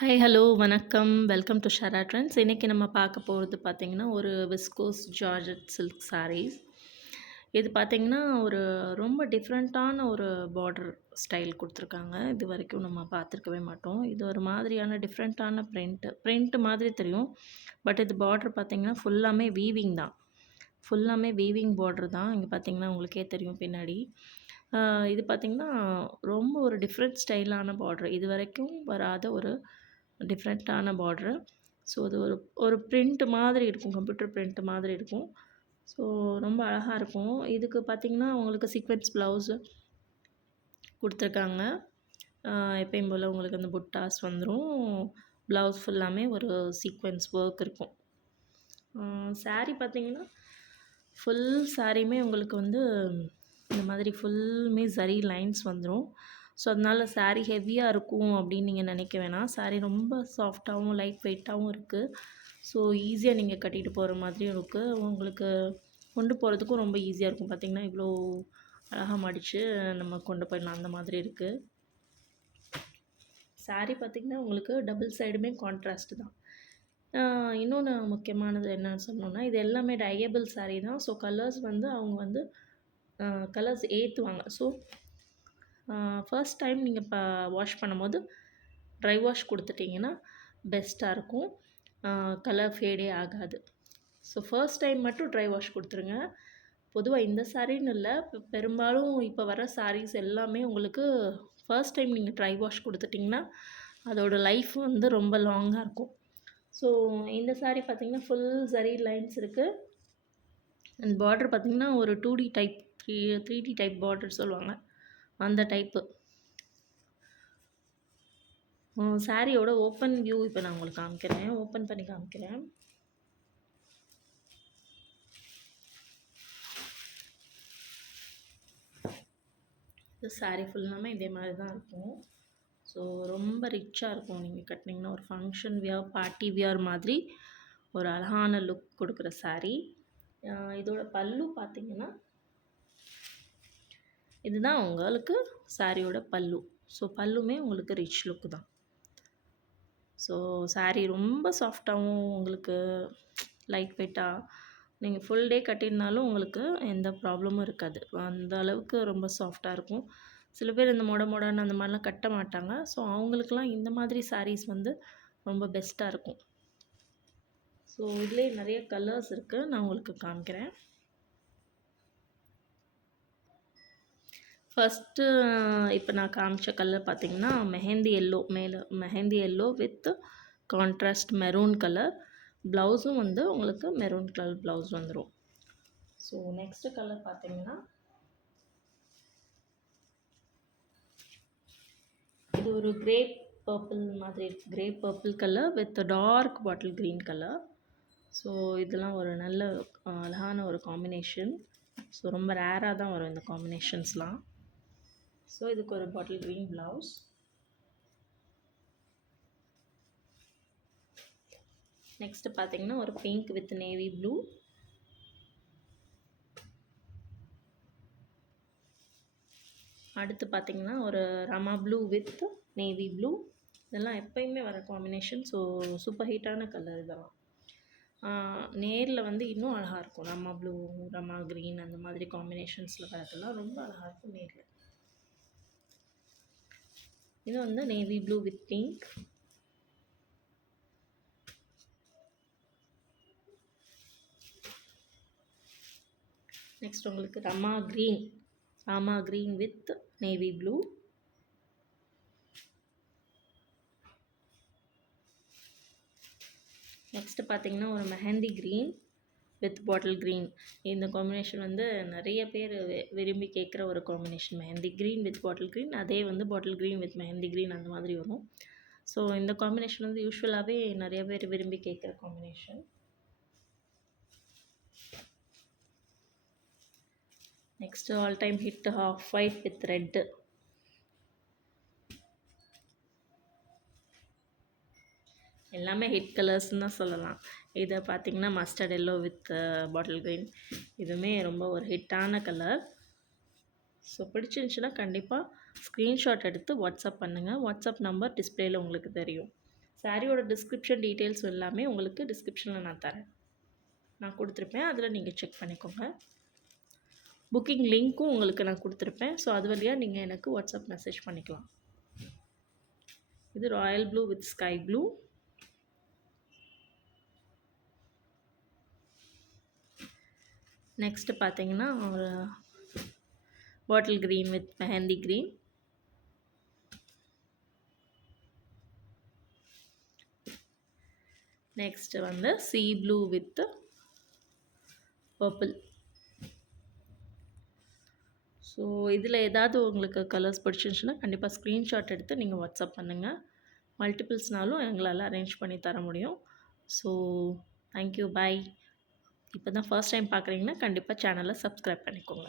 Hi, hello, வணக்கம். Welcome to Shara trends. இன்றைக்கி நம்ம பார்க்க போகிறது பார்த்திங்கன்னா, ஒரு விஸ்கோஸ் ஜார்ஜெட் சில்க் சாரீஸ். இது பார்த்திங்கன்னா, ஒரு ரொம்ப டிஃப்ரெண்ட்டான ஒரு பார்டர் ஸ்டைல் கொடுத்துருக்காங்க. இது வரைக்கும் நம்ம பார்த்துருக்கவே மாட்டோம். இது ஒரு மாதிரியான டிஃப்ரெண்ட்டான பிரிண்ட் மாதிரி தெரியும். பட் இது பார்டர் பார்த்திங்கன்னா, ஃபுல்லாமே வீவிங் தான். ஃபுல்லாமே வீவிங் பார்டர் தான். இங்கே பார்த்திங்கன்னா உங்களுக்கே தெரியும் பின்னாடி. இது பார்த்திங்கன்னா, ரொம்ப ஒரு டிஃப்ரெண்ட் ஸ்டைலான பார்டர். இது வரைக்கும் வராத ஒரு டிஃப்ரெண்ட்டான பார்ட்ரு. ஸோ அது ஒரு ஒரு பிரிண்ட் மாதிரி இருக்கும். கம்ப்யூட்டர் பிரிண்ட் மாதிரி இருக்கும். ஸோ ரொம்ப அழகாக இருக்கும். இதுக்கு பார்த்திங்கன்னா உங்களுக்கு சீக்வென்ஸ் ப்ளவுஸு கொடுத்துருக்காங்க. எப்பயும் போல் உங்களுக்கு அந்த புட்டாஸ் வந்துடும். ப்ளவுஸ் ஃபுல்லாமே ஒரு சீக்வென்ஸ் ஒர்க் இருக்கும். சாரீ பார்த்திங்கன்னா ஃபுல் சாரியுமே உங்களுக்கு வந்து இந்த மாதிரி ஃபுல்லுமே சரி லைன்ஸ் வந்துடும். ஸோ அதனால் சாரீ ஹெவியாக இருக்கும் அப்படின்னு நீங்கள் நினைக்க வேணாம். சாரீ ரொம்ப சாஃப்டாகவும் லைட் வெயிட்டாகவும் இருக்குது. ஸோ ஈஸியாக நீங்கள் கட்டிட்டு போகிற மாதிரியும் இருக்குது. உங்களுக்கு கொண்டு போகிறதுக்கும் ரொம்ப ஈஸியாக இருக்கும். பார்த்திங்கன்னா இவ்வளோ அழகாக மடித்து நம்ம கொண்டு போயிடலாம், அந்த மாதிரி இருக்குது. சாரீ பார்த்திங்கன்னா உங்களுக்கு டபுள் சைடுமே கான்ட்ராஸ்ட் தான். இன்னொன்று முக்கியமானது என்னன்னு சொன்னோன்னா, இது எல்லாமே டையபிள் சாரீ தான். ஸோ கலர்ஸ் வந்து அவங்க வந்து கலர்ஸ் ஏற்றுவாங்க. ஸோ ஃபர்ஸ்ட் டைம் நீங்கள் இப்போ வாஷ் பண்ணும்போது ட்ரை வாஷ் கொடுத்துட்டிங்கன்னா பெஸ்ட்டாக இருக்கும். கலர் ஃபேடே ஆகாது. ஸோ ஃபர்ஸ்ட் டைம் மட்டும் ட்ரை வாஷ் கொடுத்துருங்க. பொதுவாக இந்த சாரின்னு இல்லை, பெரும்பாலும் இப்போ வர சாரீஸ் எல்லாமே உங்களுக்கு ஃபர்ஸ்ட் டைம் நீங்கள் ட்ரை வாஷ் கொடுத்துட்டிங்கன்னா அதோடய லைஃப் வந்து ரொம்ப லாங்காக இருக்கும். ஸோ இந்த சாரீ பார்த்திங்கன்னா ஃபுல் சரி லைன்ஸ் இருக்குது. அண்ட் பார்டர் பார்த்திங்கன்னா ஒரு 2D type 3D type border சொல்லுவாங்க, அந்த டைப்பு. சாரியோட ஓப்பன் வியூ இப்போ நான் உங்களுக்கு காமிக்கிறேன். ஓப்பன் பண்ணி காமிக்கிறேன். இது சாரீ ஃபுல்லாமே இதே மாதிரி தான் இருக்கும். ஸோ ரொம்ப ரிச்சாக இருக்கும். நீங்கள் கட்டினீங்கன்னா ஒரு ஃபங்க்ஷன் வியர், பார்ட்டி வியர் மாதிரி ஒரு அழகான லுக் கொடுக்குற சாரீ. இதோட பல்லு பார்த்திங்கன்னா இதுதான் உங்களுக்கு சாரியோட பல்லு. ஸோ பல்லுமே உங்களுக்கு ரிச் லுக்கு தான். ஸோ சாரீ ரொம்ப சாஃப்டாகவும் உங்களுக்கு லைட் வெயிட்டாக நீங்கள் ஃபுல் டே கட்டியிருந்தாலும் உங்களுக்கு எந்த ப்ராப்ளமும் இருக்காது. அந்த அளவுக்கு ரொம்ப சாஃப்டாக இருக்கும். சில பேர் இந்த மொடன்னு அந்த மாதிரிலாம் கட்ட மாட்டாங்க. ஸோ அவங்களுக்கெல்லாம் இந்த மாதிரி சாரீஸ் வந்து ரொம்ப பெஸ்ட்டாக இருக்கும். ஸோ இதுலேயே நிறைய கலர்ஸ் இருக்குது, நான் உங்களுக்கு காமிக்கிறேன். ஃபஸ்ட்டு இப்போ நான் காமிச்ச கலர் பார்த்திங்கன்னா மெஹந்தி எல்லோ. மேலே mehndi yellow with contrast maroon colour. ப்ளவுஸும் வந்து உங்களுக்கு மெரூன் கலர் ப்ளவுஸ் வந்துடும். ஸோ நெக்ஸ்ட்டு கலர் பார்த்திங்கன்னா இது ஒரு கிரேப் பர்பிள் மாதிரி இருக்குது. Grape purple colour with dark bottle green colour. So இதெல்லாம் ஒரு நல்ல அழகான ஒரு காம்பினேஷன். ஸோ ரொம்ப ரேராக தான் வரும் இந்த காம்பினேஷன்ஸ்லாம். ஸோ இதுக்கு ஒரு பாட்டில் க்ரீன் ப்ளவுஸ். நெக்ஸ்ட்டு பார்த்திங்கன்னா ஒரு பிங்க் வித் நேவி ப்ளூ. அடுத்து பார்த்திங்கன்னா ஒரு Rama blue with navy blue. இதெல்லாம் எப்போயுமே வர காம்பினேஷன். ஸோ சூப்பர் ஹீட்டான கலர் இதெல்லாம். நேரில் வந்து இன்னும் அழகாக இருக்கும். ரமா ப்ளூ, ரமா க்ரீன் அந்த மாதிரி காம்பினேஷன்ஸில் வரதெல்லாம் ரொம்ப அழகாக இருக்கும் நேரில். இது வந்து navy blue with pink. Next உங்களுக்கு Rama green with navy blue. Next பார்த்திங்கன்னா ஒரு mehndi green with bottle green. இந்த காம்பினேஷன் வந்து நிறைய பேர் விரும்பி கேட்குற ஒரு combination. Mehndi green with bottle green, அதே வந்து bottle green with mehndi green அந்த மாதிரி வரும். ஸோ இந்த காம்பினேஷன் வந்து யூஸ்வலாகவே நிறைய பேர் விரும்பி கேட்குற combination. Next all time hit of white with red. எல்லாமே ஹிட் கலர்ஸ்ன்னு தான் சொல்லலாம். இதை பார்த்திங்கன்னா mustard yellow with bottle green. இதுவுமே ரொம்ப ஒரு ஹிட்டான கலர். ஸோ பிடிச்சிருந்துச்சுன்னா கண்டிப்பாக ஸ்க்ரீன்ஷாட் எடுத்து வாட்ஸ்அப் பண்ணுங்கள். வாட்ஸ்அப் நம்பர் டிஸ்பிளேயில் உங்களுக்கு தெரியும். சாரியோட டிஸ்கிரிப்ஷன் டீட்டெயில்ஸ் எல்லாமே உங்களுக்கு டிஸ்கிரிப்ஷனில் நான் தரேன், நான் கொடுத்துருப்பேன். அதில் நீங்கள் செக் பண்ணிக்கோங்க. புக்கிங் லிங்க்கும் உங்களுக்கு நான் கொடுத்துருப்பேன். ஸோ அது வழியாக நீங்கள் எனக்கு வாட்ஸ்அப் மெசேஜ் பண்ணிக்கலாம். இது royal blue with sky blue. Next பார்த்தீங்கன்னா ஒரு bottle green with mehndi green. Next வந்து sea blue with purple. So இதில் ஏதாவது உங்களுக்கு கலர்ஸ் பிடிச்சிருந்துச்சுன்னா கண்டிப்பாக ஸ்க்ரீன்ஷாட் எடுத்து நீங்கள் வாட்ஸ்அப் பண்ணுங்கள். மல்டிபிள்ஸ்னாலும் எங்களால் அரேஞ்ச் பண்ணி தர முடியும். ஸோ தேங்க்யூ, பாய். இப்போ தான் ஃபர்ஸ்ட் டைம் பார்க்குறீங்கன்னா கண்டிப்பாக சேனலை சப்ஸ்கிரைப் பண்ணிக்கோங்க.